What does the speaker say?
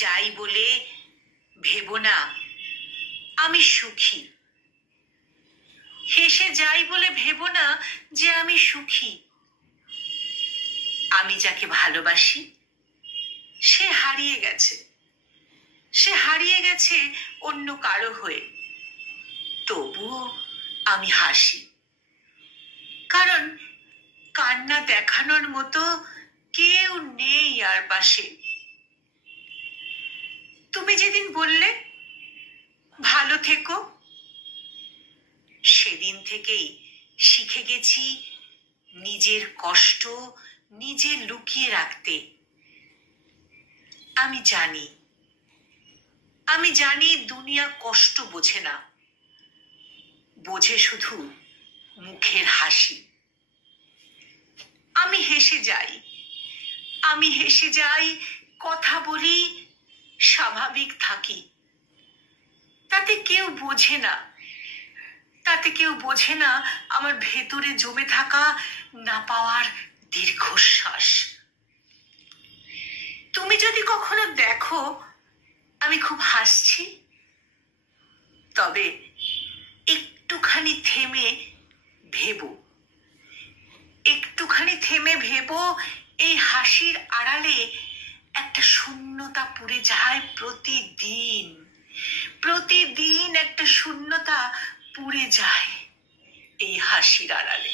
যাই বলে ভেবো না আমি সুখী। হেসে যাই বলে ভেবো না যে আমি সুখী। আমি যাকে ভালোবাসি সে হারিয়ে গেছে, সে হারিয়ে গেছে অন্য কারো হয়ে। তবুও আমি হাসি, কারণ কান্না দেখানোর মতো কেউ নেই আর পাশে। তুমি যেদিন বললে ভালো থেকো, সেদিন থেকেই শিখে গেছি নিজের কষ্ট নিজে লুকিয়ে রাখতে। আমি জানি দুনিয়া কষ্ট বোঝে না, বোঝে শুধু মুখের হাসি। আমি হেসে যাই, কথা বলি, স্বাভাবিক থাকি। তাতে কেউ বোঝে না আমার ভেতরে জমে থাকা না পাওয়ার দীর্ঘশ্বাস। তুমি যদি কখনো দেখো আমি খুব হাসছি, তবে একটুখানি ভেবো এই হাসির আড়ালে একটা শূন্যতা পুড়ে যায়। প্রতিদিন একটা শূন্যতা পুড়ে যায় এই হাসির আড়ালে।